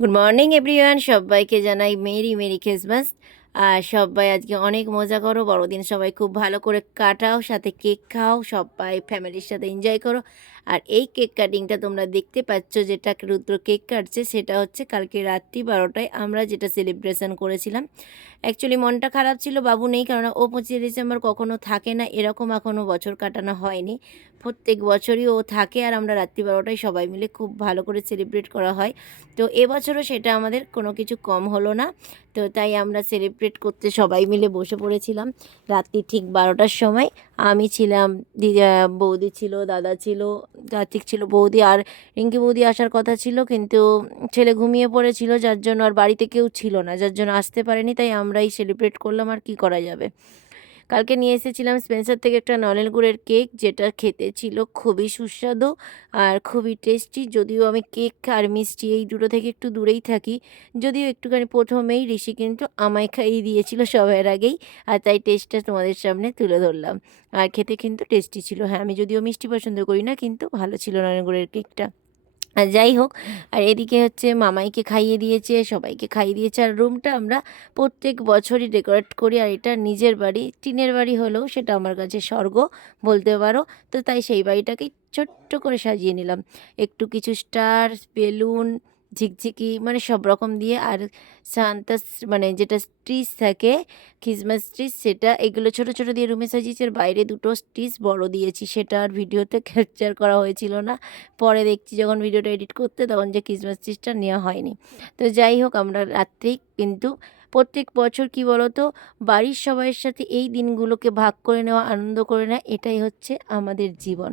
Good morning everyone, সবাইকে জানাই Mary merry Christmas. আর সবাই আজকে অনেক মজা করো, বড়দিন সবাই খুব ভালো করে কাটাও, সাথে কেক খাও, সবাই ফ্যামিলির সাথে এনজয় করো। আর এই কেক কাটিংটা তোমরা দেখতে পাচ্ছ, যেটা রুদ্র কেক কাটছে, সেটা হচ্ছে কালকে রাত্রি 12টায় আমরা যেটা সেলিব্রেশন করেছিলাম। অ্যাকচুয়ালি মনটা খারাপ ছিল, বাবু নেই, কারণ ও 25 ডিসেম্বর কখনো থাকে না, এরকম এখনও বছর কাটানো হয়নি। প্রত্যেক বছরই ও থাকে, আর আমরা রাত্রি 12টায় সবাই মিলে খুব ভালো করে সেলিব্রেট করা হয়। তো এবছরও সেটা আমাদের কোনো কিছু কম হলো না। তো তাই আমরা সেলিব্রেট করতে সবাই মিলে বসে পড়েছিলাম রাত্রি ঠিক 12টার সময়। আমি ছিলাম, বৌদি ছিল, দাদা ছিল, কার্তিক ছিল, বৌদি আর রিঙ্কি বৌদি আসার কথা ছিল, কিন্তু ছেলে ঘুমিয়ে পড়েছিল, যার জন্য আর বাড়িতে কেউ ছিল না, যার জন্য আসতে পারেনি। তাই আমরাই সেলিব্রেট করলাম, আর কি করা যাবে। কালকে নিয়ে এসেছিলাম স্পেন্সার থেকে একটা নলেন গুড়ের কেক, যেটা খেতে ছিল খুবই সুস্বাদু আর খুবই টেস্টি। যদিও আমি কেক আর মিষ্টি এই দুটো থেকে একটু দূরেই থাকি, যদিও একটুখানি প্রথমেই ঋষি কিন্তু আমায় খাইয়ে দিয়েছিল সবার আগেই, আর তাই টেস্টটা তোমাদের সামনে তুলে ধরলাম। আর খেতে কিন্তু টেস্টি ছিল। হ্যাঁ, আমি যদিও মিষ্টি পছন্দ করি না, কিন্তু ভালো ছিল নলেন গুড়ের কেকটা। আর যাই হোক, আর এদিকে হচ্ছে মামাইকে খাইয়ে দিয়েছে, সবাইকে খাইয়ে দিয়েছে। আর রুমটা আমরা প্রত্যেক বছরই ডেকোরেট করি, আর এটা নিজের বাড়ি, টিনের বাড়ি হলেও সেটা আমার কাছে স্বর্গ বলতে পারো। তো তাই সেই বাড়িটাকেই ছোট্ট করে সাজিয়ে নিলাম, একটু কিছু স্টার, বেলুন, ঝিকঝিকি, মানে সব রকম দিয়ে। আর সান্তা, মানে যেটা স্ট্রিচ থাকে, ক্রিসমাস স্ট্রিচ, সেটা এগুলো ছোট ছোট দিয়ে রুমে সাজিয়েছি। আর বাইরে দুটো স্ট্রিচ বড় দিয়েছি, সেটা আর ভিডিওতে ক্যাপচার করা হয়েছিল না। পরে দেখছি যখন ভিডিওটা এডিট করতে, তখন যে ক্রিসমাস ট্রিটা নেওয়া হয়নি। তো যাই হোক, আমরা রাত্রেই কিন্তু প্রত্যেক বছর কি বলো তো, বাড়ির সবাইয়ের সাথে এই দিনগুলোকে ভাগ করে নেওয়া, আনন্দ করে নেওয়া, এটাই হচ্ছে আমাদের জীবন।